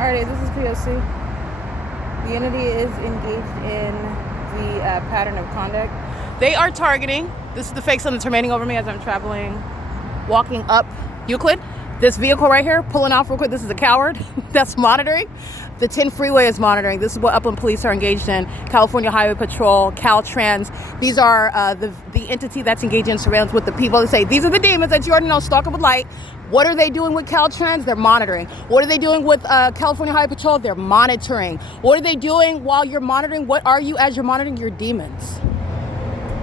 Alrighty, this is P.O.C. The entity is engaged in the pattern of conduct. They are targeting, this is the fake sun that's remaining over me as I'm traveling, walking up Euclid. This vehicle right here, pulling off real quick, this is a coward that's monitoring. The 10 freeway is monitoring. This is what Upland Police are engaged in. California Highway Patrol, Caltrans. These are the entity that's engaged in surveillance with the people that say, these are the demons that you already know, stalking with light. What are they doing with Caltrans? They're monitoring. What are they doing with California Highway Patrol? They're monitoring. What are they doing while you're monitoring? What are you as you're monitoring? Your demons.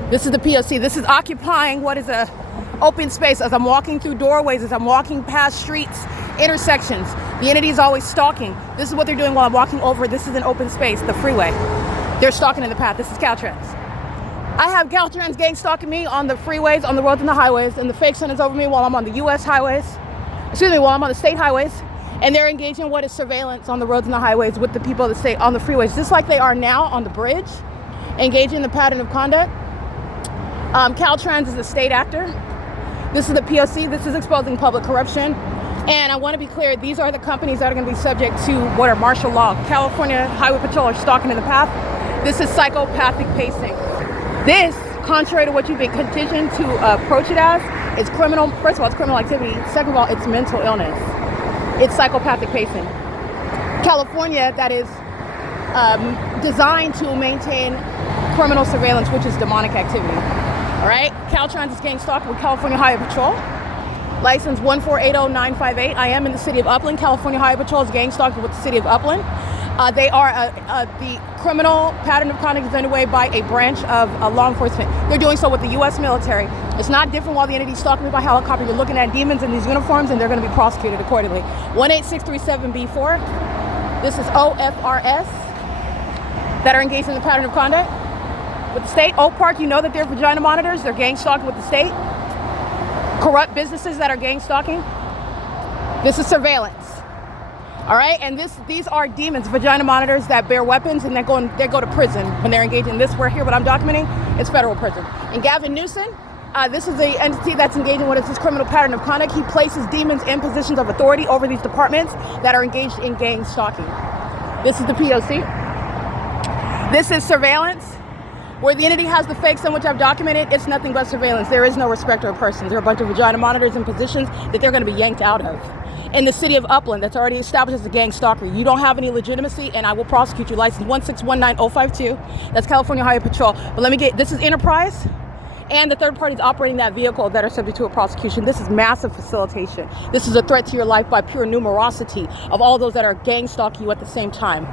This is the POC. This is occupying what is a open space as I'm walking through doorways, as I'm walking past streets, intersections. The entity is always stalking. This is what they're doing while I'm walking over. This is an open space, the freeway. They're stalking in the path. This is Caltrans. I have Caltrans gang stalking me on the freeways, on the roads and the highways, and the fake sun is over me while I'm on the U.S. highways. Excuse me, while I'm on the state highways. And they're engaging in what is surveillance on the roads and the highways with the people that stay on the freeways, just like they are now on the bridge, engaging in the pattern of conduct. Caltrans is a state actor. This is the POC. This is exposing public corruption. And I want to be clear, these are the companies that are going to be subject to what are martial law. California Highway Patrol are stalking in the path. This is psychopathic pacing. This, contrary to what you've been conditioned to approach it as, is criminal. First of all, it's criminal activity. Second of all, it's mental illness. It's psychopathic pacing. California, that is designed to maintain criminal surveillance, which is demonic activity. All right, Caltrans is gang stalking with California Highway Patrol. License 1480958. I am in the city of Upland. California Highway Patrol is gang stalking with the city of Upland. They are the criminal pattern of conduct is underway by a branch of law enforcement. They're doing so with the U.S. military. It's not different while the entity is stalking me by helicopter. You're looking at demons in these uniforms, and they're going to be prosecuted accordingly. 18637B4. This is OFRS that are engaged in the pattern of conduct with the state. Oak Park, you know that they're vagina monitors. They're gang stalking with the state. Corrupt businesses that are gang stalking. This is surveillance. All right, and these are demons, vagina monitors that bear weapons, and they go to prison when they're engaged in this. We're here, what I'm documenting, it's federal prison. And Gavin Newsom, this is the entity that's engaged in what is this criminal pattern of conduct. He places demons in positions of authority over these departments that are engaged in gang stalking. This is the POC. This is surveillance. Where the entity has the fake sun, which I've documented, it's nothing but surveillance. There is no respecter of persons. There are a bunch of vagina monitors in positions that they're going to be yanked out of. In the city of Upland, that's already established as a gang stalker. You don't have any legitimacy, and I will prosecute you. License 1619052. That's California Highway Patrol. But let me get, this is Enterprise, and the third parties operating that vehicle that are subject to a prosecution. This is massive facilitation. This is a threat to your life by pure numerosity of all those that are gang stalking you at the same time.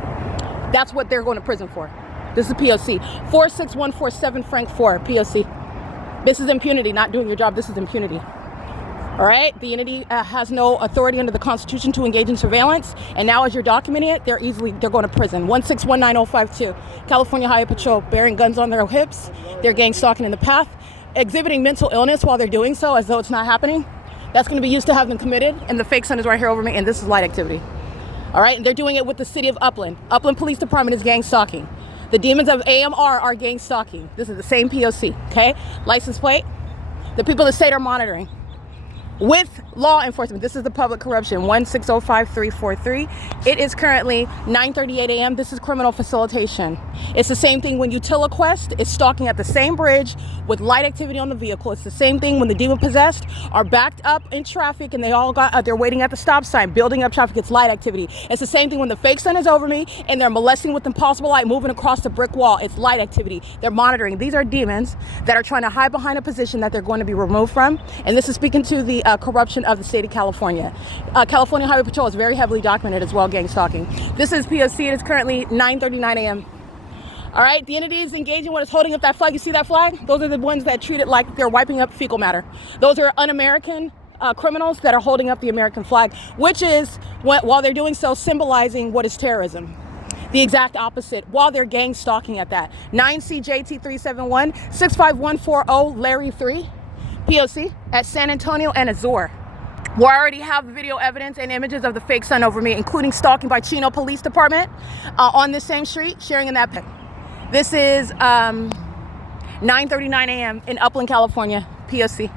That's what they're going to prison for. This is POC. 46147 Frank 4, POC. This is impunity, not doing your job. This is impunity. All right? The entity has no authority under the Constitution to engage in surveillance. And now as you're documenting it, they're going to prison. 1619052. California Highway Patrol bearing guns on their hips. They're gang stalking in the path, exhibiting mental illness while they're doing so as though it's not happening. That's going to be used to have them committed. And the fake sun is right here over me. And this is light activity. All right? And they're doing it with the city of Upland. Upland Police Department is gang stalking. The demons of AMR are gang stalking. This is the same POC, okay? License plate. The people that state are monitoring. With law enforcement, this is the public corruption, 1605343. It is currently 9:38 a.m. This is criminal facilitation. It's the same thing when Utiliquest is stalking at the same bridge with light activity on the vehicle. It's the same thing when the demon possessed are backed up in traffic and they're waiting at the stop sign, building up traffic. It's light activity. It's the same thing when the fake sun is over me and they're molesting with impossible light, moving across the brick wall. It's light activity. They're monitoring. These are demons that are trying to hide behind a position that they're going to be removed from. And this is speaking to the corruption of the state of California. California Highway Patrol is very heavily documented as well, gang stalking. This is POC. It is currently 9:39 a.m. All right, the entity is engaging what is holding up that flag. You see that flag? Those are the ones that treat it like they're wiping up fecal matter. Those are un-American criminals that are holding up the American flag, which is, while they're doing so, symbolizing what is terrorism. The exact opposite, while they're gang stalking at that. 9CJT371 65140 Larry 3. POC at San Antonio and AZURE. We already have video evidence and images of the fake sun over me, including stalking by Chino Police Department on this same street, sharing in that pic. This is 9:39 a.m. in Upland, California, POC.